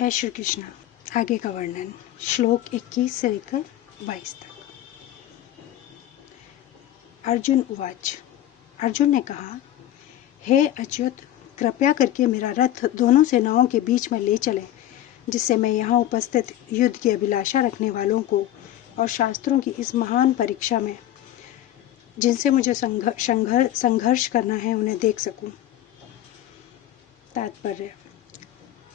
जय श्री कृष्ण। आगे का वर्णन श्लोक 21 से लेकर 22 तक। अर्जुन उवाच। अर्जुन ने कहा, हे अच्युत, कृपया करके मेरा रथ दोनों सेनाओं के बीच में ले चले, जिससे मैं यहाँ उपस्थित युद्ध की अभिलाषा रखने वालों को और शास्त्रों की इस महान परीक्षा में जिनसे मुझे संघर्ष करना है उन्हें देख सकूं। तात्पर्य: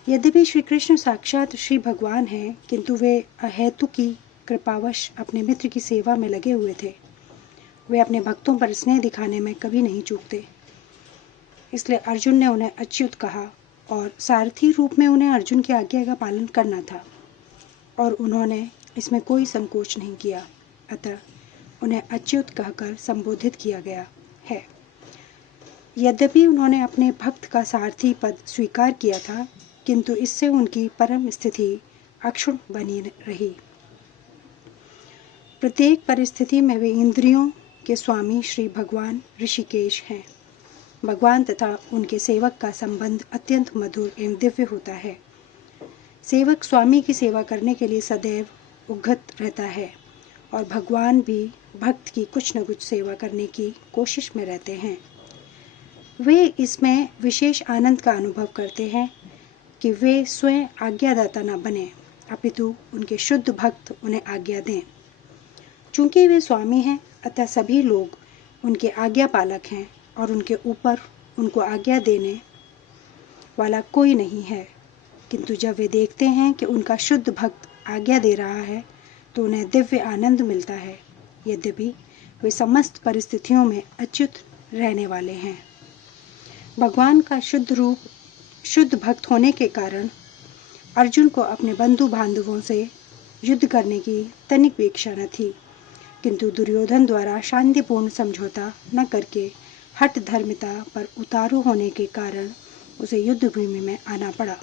यद्यपि श्री कृष्ण साक्षात श्री भगवान हैं, किंतु वे अहेतु की कृपावश अपने मित्र की सेवा में लगे हुए थे। वे अपने भक्तों पर स्नेह दिखाने में कभी नहीं चूकते। इसलिए अर्जुन ने उन्हें अच्युत कहा और सारथी रूप में उन्हें अर्जुन की आज्ञा का पालन करना था, और उन्होंने इसमें कोई संकोच नहीं किया। अतः उन्हें अच्युत कहकर संबोधित किया गया है। यद्यपि उन्होंने अपने भक्त का सारथी पद स्वीकार किया था, किंतु इससे उनकी परम स्थिति अक्षुण्ण बनी रही। प्रत्येक परिस्थिति में वे इंद्रियों के स्वामी श्री भगवान ऋषिकेश हैं। भगवान तथा उनके सेवक का संबंध अत्यंत मधुर एवं दिव्य होता है। सेवक स्वामी की सेवा करने के लिए सदैव उद्यत रहता है, और भगवान भी भक्त की कुछ न कुछ सेवा करने की कोशिश में रहते हैं। वे इसमें विशेष आनंद का अनुभव करते हैं कि वे स्वयं आज्ञादाता न बने, अपितु उनके शुद्ध भक्त उन्हें आज्ञा दें। चूंकि वे स्वामी हैं, अतः सभी लोग उनके आज्ञा पालक हैं, और उनके ऊपर उनको आज्ञा देने वाला कोई नहीं है। किंतु जब वे देखते हैं कि उनका शुद्ध भक्त आज्ञा दे रहा है, तो उन्हें दिव्य आनंद मिलता है। यद्यपि वे समस्त परिस्थितियों में अच्युत रहने वाले हैं। भगवान का शुद्ध भक्त होने के कारण अर्जुन को अपने बंधु बांधवों से युद्ध करने की तनिक भी इच्छा न थी, किंतु दुर्योधन द्वारा शांतिपूर्ण समझौता न करके हठ धर्मिता पर उतारू होने के कारण उसे युद्ध भूमि में आना पड़ा।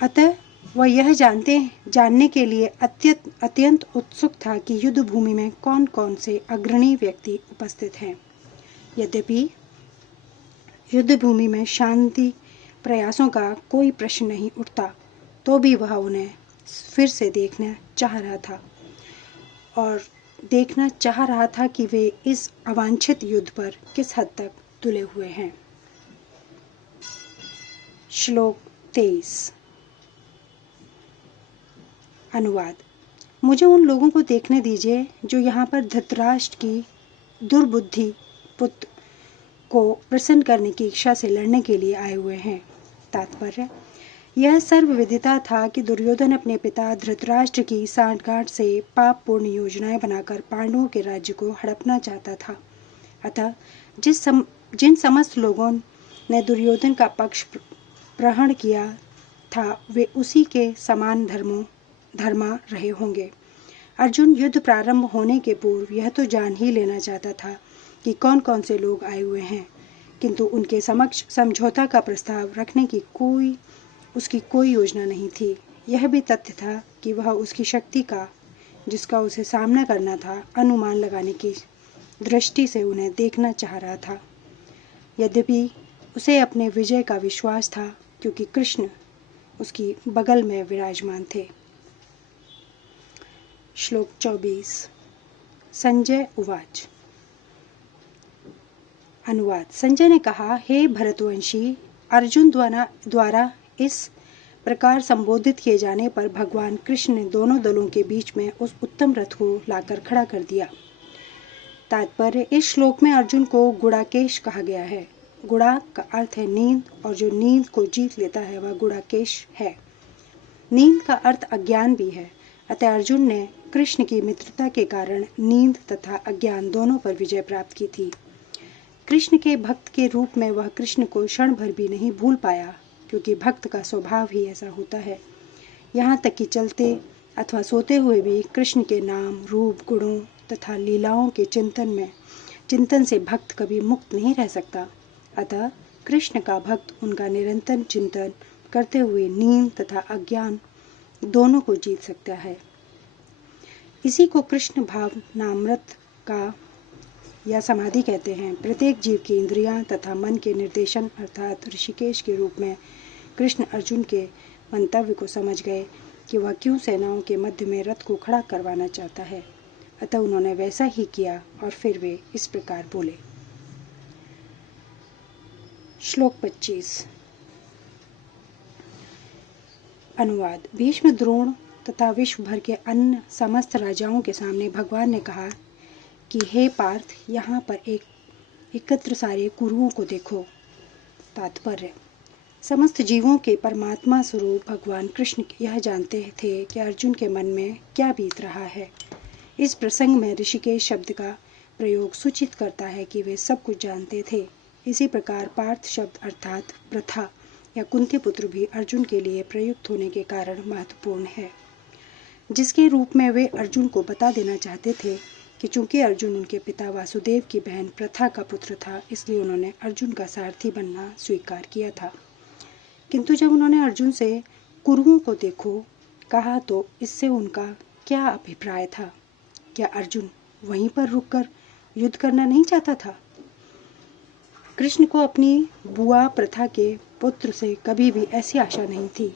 अतः वह यह जानने के लिए अत्यंत उत्सुक था कि युद्ध भूमि में कौन कौन से अग्रणी व्यक्ति उपस्थित हैं। यद्यपि युद्ध भूमि में शांति प्रयासों का कोई प्रश्न नहीं उठता, तो भी वह उन्हें फिर से देखना चाह रहा था कि वे इस अवांछित युद्ध पर किस हद तक तुले हुए हैं। श्लोक 23। अनुवाद: मुझे उन लोगों को देखने दीजिए जो यहाँ पर धृतराष्ट्र की दुर्बुद्धि पुत्र को प्रसन्न करने की इच्छा से लड़ने के लिए आए हुए हैं। तात्पर्य: यह सर्वविदिता था कि दुर्योधन अपने पिता धृतराष्ट्र की सांठगांठ से पापपूर्ण योजनाएं बनाकर पांडवों के राज्य को हड़पना चाहता था। अतः जिन समस्त लोगों ने दुर्योधन का पक्ष ग्रहण किया था, वे उसी के समान धर्मा रहे होंगे। अर्जुन युद्ध प्रारंभ होने के पूर्व यह तो जान ही लेना चाहता था कि कौन कौन से लोग आए हुए हैं, किंतु उनके समक्ष समझौता का प्रस्ताव रखने की उसकी कोई योजना नहीं थी। यह भी तथ्य था कि वह उसकी शक्ति का, जिसका उसे सामना करना था, अनुमान लगाने की दृष्टि से उन्हें देखना चाह रहा था। यद्यपि उसे अपने विजय का विश्वास था, क्योंकि कृष्ण उसकी बगल में विराजमान थे। श्लोक 24। संजय उवाच। अनुवाद: संजय ने कहा, हे भरतवंशी, अर्जुन द्वारा इस प्रकार संबोधित किए जाने पर भगवान कृष्ण ने दोनों दलों के बीच में उस उत्तम रथ को लाकर खड़ा कर दिया। तात्पर्य: इस श्लोक में अर्जुन को गुड़ाकेश कहा गया है। गुड़ा का अर्थ है नींद, और जो नींद को जीत लेता है वह गुड़ाकेश है। नींद का अर्थ अज्ञान भी है। अतः अर्जुन ने कृष्ण की मित्रता के कारण नींद तथा अज्ञान दोनों पर विजय प्राप्त की थी। कृष्ण के भक्त के रूप में वह कृष्ण को क्षण भर भी नहीं भूल पाया, क्योंकि भक्त का स्वभाव ही ऐसा होता है। यहाँ तक कि चलते अथवा सोते हुए भी कृष्ण के नाम, रूप, गुणों तथा लीलाओं के चिंतन से भक्त कभी मुक्त नहीं रह सकता। अतः कृष्ण का भक्त उनका निरंतर चिंतन करते हुए नींद तथा अज्ञान दोनों को जीत सकता है। इसी को कृष्ण भावनामृत का या समाधि कहते हैं। प्रत्येक जीव की इंद्रियां तथा मन के निर्देशन अर्थात ऋषिकेश के रूप में कृष्ण अर्जुन के मंतव्य को समझ गए कि वह क्यों सेनाओं के मध्य में रथ को खड़ा करवाना चाहता है। अतः उन्होंने वैसा ही किया और फिर वे इस प्रकार बोले। श्लोक 25। अनुवाद। भीष्म, द्रोण तथा विश्व भर के अन्य समस्त राजाओं के सामने भगवान ने कहा कि हे पार्थ, यहाँ पर एकत्र सारे कुरुओं को देखो। तात्पर्य। समस्त जीवों के परमात्मा स्वरूप भगवान कृष्ण यह जानते थे कि अर्जुन के मन में क्या बीत रहा है। इस प्रसंग में ऋषिकेश शब्द का प्रयोग सूचित करता है कि वे सब कुछ जानते थे। इसी प्रकार पार्थ शब्द अर्थात प्रथा या कुंती पुत्र भी अर्जुन के लिए प्रयुक्त होने के कारण महत्वपूर्ण है, जिसके रूप में वे अर्जुन को बता देना चाहते थे कि चूंकि अर्जुन उनके पिता वासुदेव की बहन प्रथा का पुत्र था, इसलिए उन्होंने अर्जुन का सारथी बनना स्वीकार किया था। किंतु जब उन्होंने अर्जुन से कुरुओं को देखो कहा तो इससे उनका क्या अभिप्राय था? क्या अर्जुन वहीं पर रुककर युद्ध करना नहीं चाहता था? कृष्ण को अपनी बुआ प्रथा के पुत्र से कभी भी ऐसी आशा नहीं थी।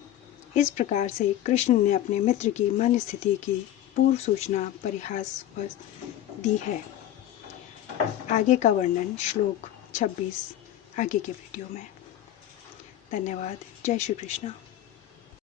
इस प्रकार से कृष्ण ने अपने मित्र की मन स्थिति की पूर्व सूचना परिहासवश दी है। आगे का वर्णन श्लोक 26 आगे के वीडियो में। धन्यवाद। जय श्री कृष्ण।